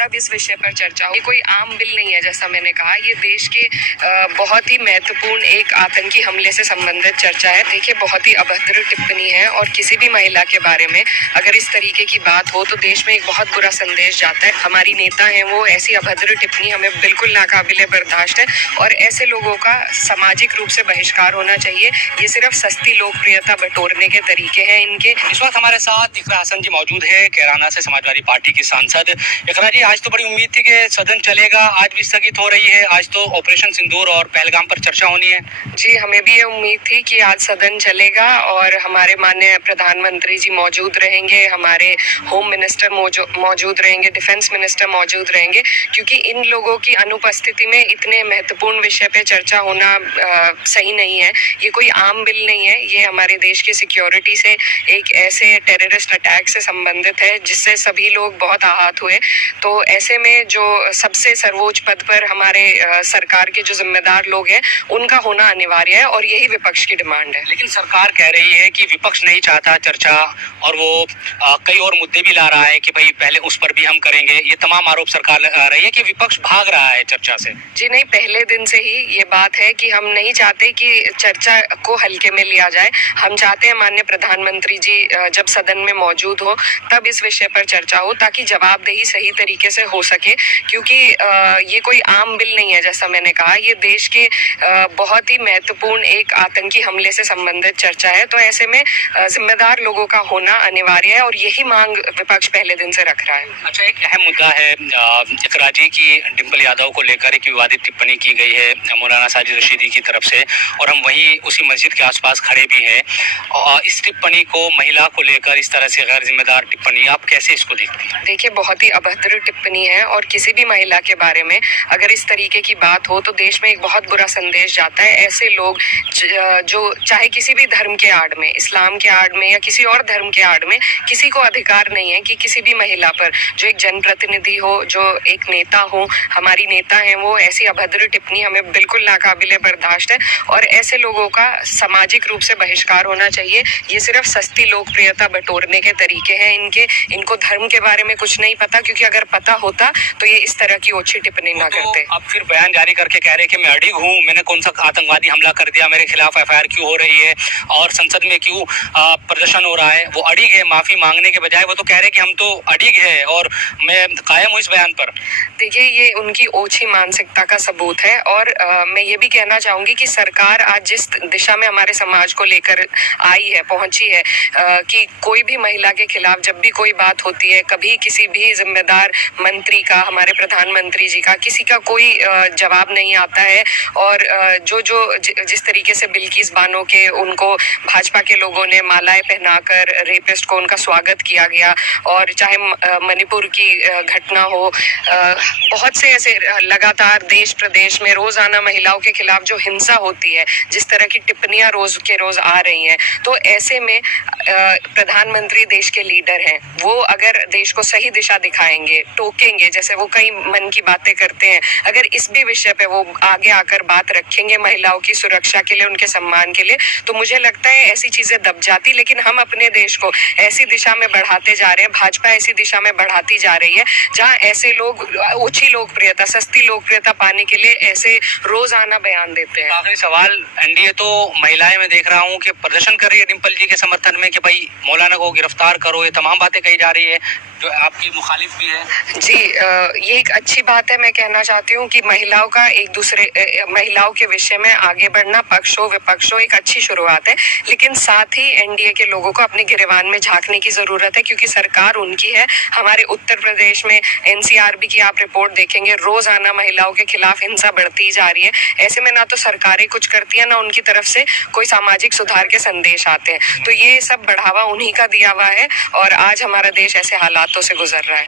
तब इस विषय पर चर्चा हो। ये कोई आम बिल नहीं है, जैसा मैंने कहा, ये देश के बहुत ही महत्वपूर्ण एक आतंकी हमले से संबंधित चर्चा है। देखिए, बहुत ही अभद्र टिप्पणी है और किसी भी महिला के बारे में अगर इस तरीके की बात हो तो देश में एक बहुत बुरा संदेश जाता है। हमारी नेता हैं वो, ऐसी अभद्र टिप्पणी हमें बिल्कुल नाकाबिले बर्दाश्त है और ऐसे लोगों का सामाजिक रूप से बहिष्कार होना चाहिए। ये सिर्फ सस्ती लोकप्रियता बटोरने के तरीके हैं इनके। इस वक्त हमारे साथ इकरा हसन जी मौजूद है, कैराना से समाजवादी पार्टी की सांसद। इकरा जी, आज तो बड़ी उम्मीद थी कि सदन चलेगा, आज भी स्थगित हो रही है। आज तो ऑपरेशन सिंदूर और पहलगाम पर चर्चा होनी है। जी, हमें भी ये उम्मीद थी कि आज सदन चलेगा और हमारे माननीय प्रधानमंत्री जी मौजूद रहेंगे, हमारे होम मिनिस्टर मौजूद रहेंगे, डिफेंस मिनिस्टर मौजूद रहेंगे, क्योंकि इन लोगों की अनुपस्थिति में इतने महत्वपूर्ण विषय पे चर्चा होना सही नहीं है। ये कोई आम बिल नहीं है, ये हमारे देश की सिक्योरिटी से, एक ऐसे टेररिस्ट अटैक से संबंधित है जिससे सभी लोग बहुत आहत हुए। तो ऐसे में जो सबसे सर्वोच्च पद पर हमारे सरकार के जो जिम्मेदार लोग हैं उनका होना अनिवार्य है और यही विपक्ष की डिमांड है। लेकिन सरकार कह रही है कि विपक्ष नहीं चाहता चर्चा और वो कई और मुद्दे भी ला रहा है कि भाई पहले उस पर भी हम करेंगे। ये तमाम आरोप सरकार लगा रही है कि विपक्ष भाग रहा है चर्चा से। जी नहीं, पहले दिन से ही ये बात है कि हम नहीं चाहते कि चर्चा को हल्के में लिया जाए। हम चाहते हैं माननीय प्रधानमंत्री जी जब सदन में मौजूद हो तब इस विषय पर चर्चा हो, ताकि जवाबदेही सही तरीके से हो सके। क्योंकि ये कोई आम बिल नहीं है, जैसा मैंने कहा, ये देश के बहुत ही महत्वपूर्ण एक आतंकी हमले से संबंधित चर्चा है। तो ऐसे में जिम्मेदार लोगों का होना अनिवार्य है और यही मांग विपक्ष पहले दिन से रख रहा है। अच्छा, एक अहम मुद्दा है इकरा जी की डिंपल यादव को लेकर एक विवादित टिप्पणी की गई है मौलाना साजिद रशीदी की तरफ से, और हम वही उसी मस्जिद के आसपास खड़े भी हैं। और इस टिप्पणी को, महिला को लेकर इस तरह से गैर जिम्मेदार टिप्पणी, आप कैसे इसको देखती हैं? देखिए, बहुत ही अभद्र टिप्पणी है और किसी भी महिला के बारे में अगर इस तरीके की बात हो तो देश में एक बहुत बुरा संदेश जाता है। ऐसे लोग जो चाहे किसी भी धर्म के आड़ में, इस्लाम के आड़ में या किसी और धर्म के आड़ में, किसी को अधिकार नहीं है कि किसी भी महिला पर, जो एक जनप्रतिनिधि हो, जो एक नेता हो, हमारी नेता हैं वो, ऐसी अभद्र टिप्पणी हमें बिल्कुल नाकाबिले बर्दाश्त है और ऐसे लोगों का सामाजिक रूप से बहिष्कार होना चाहिए। ये सिर्फ सस्ती लोकप्रियता बटोरने के तरीके हैं इनके। इनको धर्म के बारे में कुछ नहीं पता, क्योंकि अगर पता होता तो ये इस तरह की ओछी टिप्पणी ना करते। अब फिर बयान जारी करके कह रहे कि मैं अड़िग हूँ, मैंने कौन सा आतंकवादी हमला कर दिया, मेरे खिलाफ एफआईआर क्यों हो रही है और संसद में क्यों प्रदर्शन हो रहा है। वो अड़िग है, माफी मांगने के बजाय वो तो कह रहे कि हम तो अड़िग है और मैं कायम हूँ इस बयान पर। देखिए, ये उनकी ओछी मानसिकता का सबूत है और मैं ये भी कहना चाहूंगी कि सरकार आज जिस दिशा में हमारे समाज को लेकर आई है, पहुंची है, कि कोई भी महिला के खिलाफ जब भी कोई बात होती है, कभी किसी भी जिम्मेदार मंत्री का, हमारे प्रधानमंत्री जी का, किसी का कोई जवाब नहीं आता है। और जिस तरीके से बिल्किस बानो के, उनको भाजपा के लोगों ने मालाएं पहनाकर रेपिस्ट को उनका स्वागत किया गया, और चाहे मणिपुर की घटना हो, बहुत से ऐसे लगातार देश प्रदेश में रोजाना महिलाओं के खिलाफ जो हिंसा होती है, जिस तरह की टिप्पणियां रोज के रोज आ रही हैं, तो ऐसे में प्रधानमंत्री देश के लीडर हैं, वो अगर देश को सही दिशा दिखाएंगे, टोकेंगे, जैसे वो कई मन की बातें करते हैं, अगर इस भी विषय पे वो आगे आकर बात रखेंगे महिलाओं की सुरक्षा के लिए, उनके सम्मान के लिए, तो मुझे लगता है ऐसी चीजें दब जाती। लेकिन हम अपने देश को ऐसी दिशा में बढ़ाते जा रहे हैं, भाजपा ऐसी दिशा में बढ़ाती जा रही है जहाँ ऐसे लोग ओछी लोकप्रियता, सस्ती लोकप्रियता पाने के लिए ऐसे रोजाना बयान देते हैं। आखिरी सवाल, एनडीए तो महिलाएं मैं देख रहा हूँ कि प्रदर्शन कर रही है डिंपल जी के समर्थन में कि भाई मौलाना को गिरफ्तार करो, ये तमाम बातें कही जा रही है जो आपकी मुखालिफ भी है। जी, ये एक अच्छी बात है। मैं कहना चाहती हूँ कि महिलाओं का एक दूसरे, महिलाओं के विषय में आगे बढ़ना, पक्ष हो विपक्ष हो, एक अच्छी शुरुआत है। लेकिन साथ ही एनडीए के लोगों को अपने गिरेबान में झांकने की जरूरत है, क्योंकि सरकार उनकी है। हमारे उत्तर प्रदेश में एनसीआरबी की आप रिपोर्ट देखेंगे, रोजाना महिलाओं के खिलाफ हिंसा बढ़ती जा रही है। ऐसे में ना तो सरकारें कुछ करती है, ना उनकी तरफ से कोई सामाजिक सुधार के संदेश आते हैं। तो ये सब बढ़ावा उन्हीं का दिया हुआ है और आज हमारा देश ऐसे हालातों से गुजर रहा है।